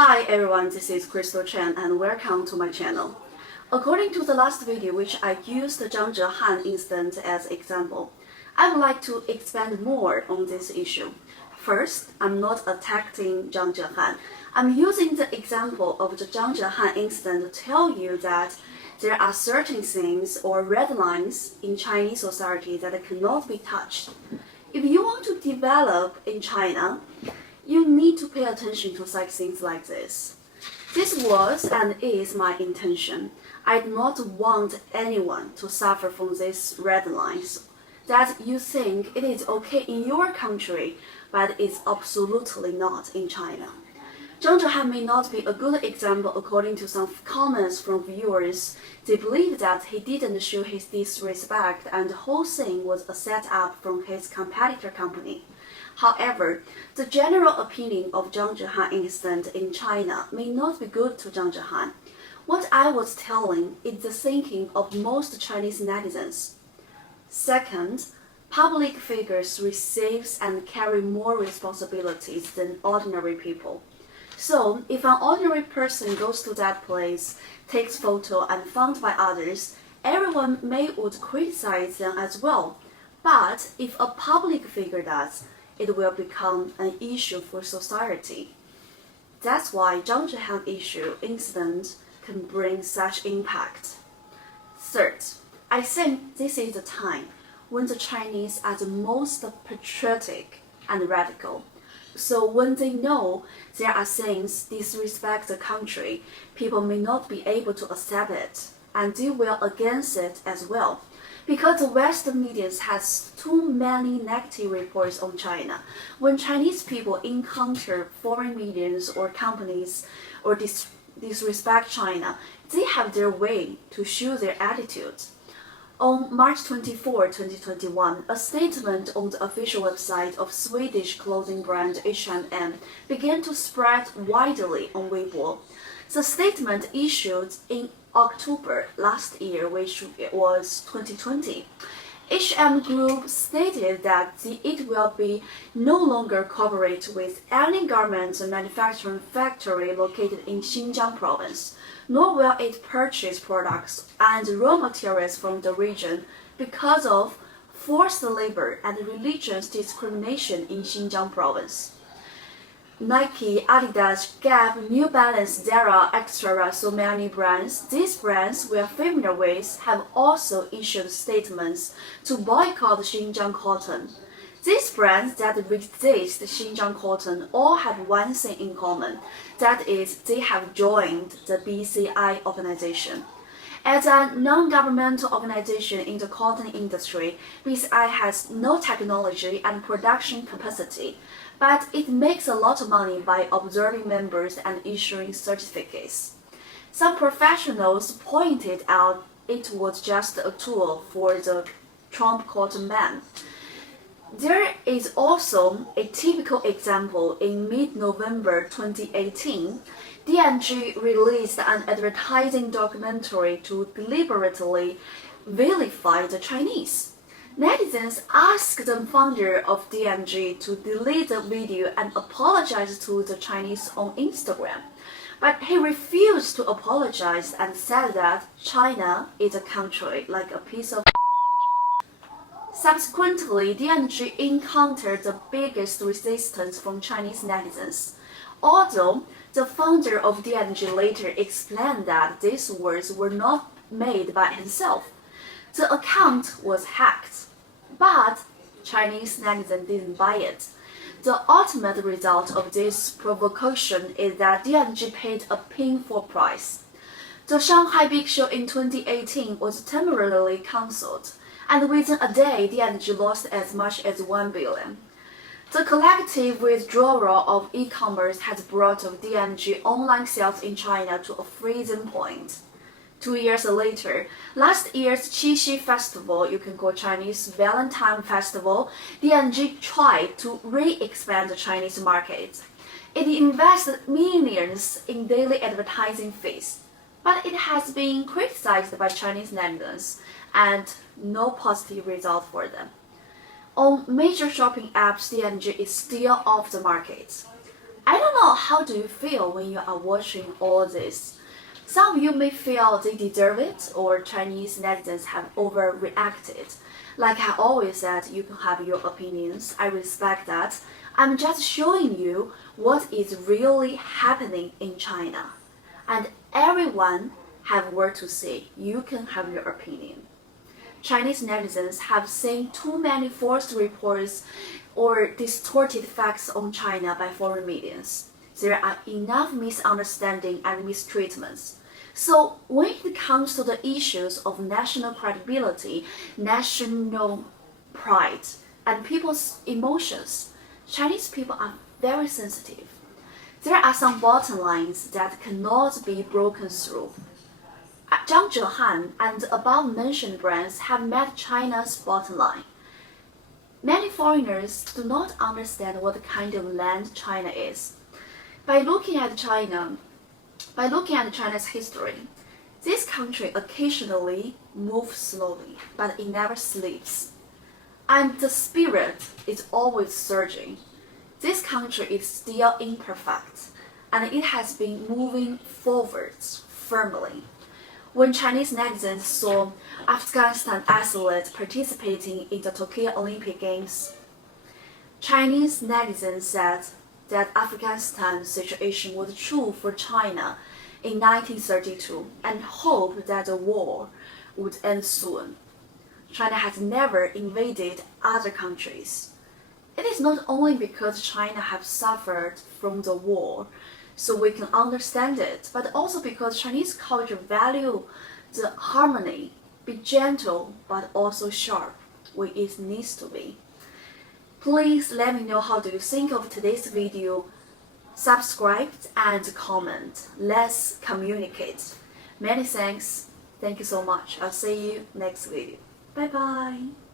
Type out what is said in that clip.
Hi everyone, this is Crystal Chen and welcome to my channel. According to the last video which I used the Zhang Zhehan incident as example, I would like to expand more on this issue. First, I'm not attacking Zhang Zhehan. I'm using the example of the Zhang Zhehan incident to tell you that there are certain things or red lines in Chinese society that cannot be touched. If you want to develop in China, you need to pay attention to such things like this. This was and is my intention. I do not want anyone to suffer from these red lines. That you think it is okay in your country, but it's absolutely not in China. Zhang Zhehan may not be a good example according to some comments from viewers. They believe that he didn't show his disrespect and the whole thing was a setup from his competitor company. However, the general opinion of Zhang Zhehan incident in China may not be good to Zhang Zhehan. What I was telling is the thinking of most Chinese netizens. Second, public figures receive and carry more responsibilities than ordinary people. So, if an ordinary person goes to that place, takes photo and found by others, everyone would criticize them as well. But if a public figure does, it will become an issue for society. That's why Zhang Zhehan incident can bring such impact. Third, I think this is the time when the Chinese are the most patriotic and radical. So when they know there are things disrespect the country, people may not be able to accept it, and they will against it as well. Because the Western media has too many negative reports on China. When Chinese people encounter foreign media or companies or disrespect China, they have their way to show their attitude. On March 24, 2021, a statement on the official website of Swedish clothing brand H&M began to spread widely on Weibo. The statement issued in October last year, which was 2020. H&M Group stated that it will be no longer cooperate with any garment manufacturing factory located in Xinjiang province, nor will it purchase products and raw materials from the region because of forced labor and religious discrimination in Xinjiang province. Nike, Adidas, Gap, New Balance, Zara, etc. so many brands, these brands we are familiar with have also issued statements to boycott Xinjiang cotton. These brands that resist Xinjiang cotton all have one thing in common, that is, they have joined the BCI organization. As a non-governmental organization in the cotton industry, BCI has no technology and production capacity, but it makes a lot of money by observing members and issuing certificates. Some professionals pointed out it was just a tool for the Trump cotton ban. There is also a typical example in mid-November 2018. D&G released an advertising documentary to deliberately vilify the Chinese. Netizens asked the founder of D&G to delete the video and apologize to the Chinese on Instagram. But he refused to apologize and said that China is a country like a piece of. Subsequently, D&G encountered the biggest resistance from Chinese netizens. Although the founder of D&G later explained that these words were not made by himself, the account was hacked. But Chinese netizens didn't buy it. The ultimate result of this provocation is that D&G paid a painful price. The Shanghai Big Show in 2018 was temporarily cancelled, and within a day, D&G lost as much as 1 billion. The collective withdrawal of e-commerce has brought D&G online sales in China to a freezing point. 2 years later, last year's Qixi Festival, you can call Chinese Valentine Festival, D&G tried to re-expand the Chinese market. It invested millions in daily advertising fees, but it has been criticized by Chinese netizens and no positive result for them. On major shopping apps, D&G is still off the market. I don't know how do you feel when you are watching all this. Some of you may feel they deserve it or Chinese netizens have overreacted. Like I always said, you can have your opinions. I respect that. I'm just showing you what is really happening in China. And everyone have word to say. You can have your opinion. Chinese netizens have seen too many false reports or distorted facts on China by foreign media. There are enough misunderstanding and mistreatments. So when it comes to the issues of national credibility, national pride, and people's emotions, Chinese people are very sensitive. There are some bottom lines that cannot be broken through. Zhang Zhehan and the above-mentioned brands have met China's bottom line. Many foreigners do not understand what kind of land China is. By looking at China's history, this country occasionally moves slowly, but it never sleeps. And the spirit is always surging. This country is still imperfect, and it has been moving forwards firmly. When Chinese netizens saw Afghanistan athletes participating in the Tokyo Olympic Games, Chinese netizens said that Afghanistan's situation was true for China in 1932 and hoped that the war would end soon. China has never invaded other countries. It is not only because China has suffered from the war, so we can understand it, but also because Chinese culture value the harmony, be gentle but also sharp when it needs to be. Please let me know how do you think of today's video. Subscribe and comment. Let's communicate. Many thanks. Thank you so much. I'll see you next video. Bye bye.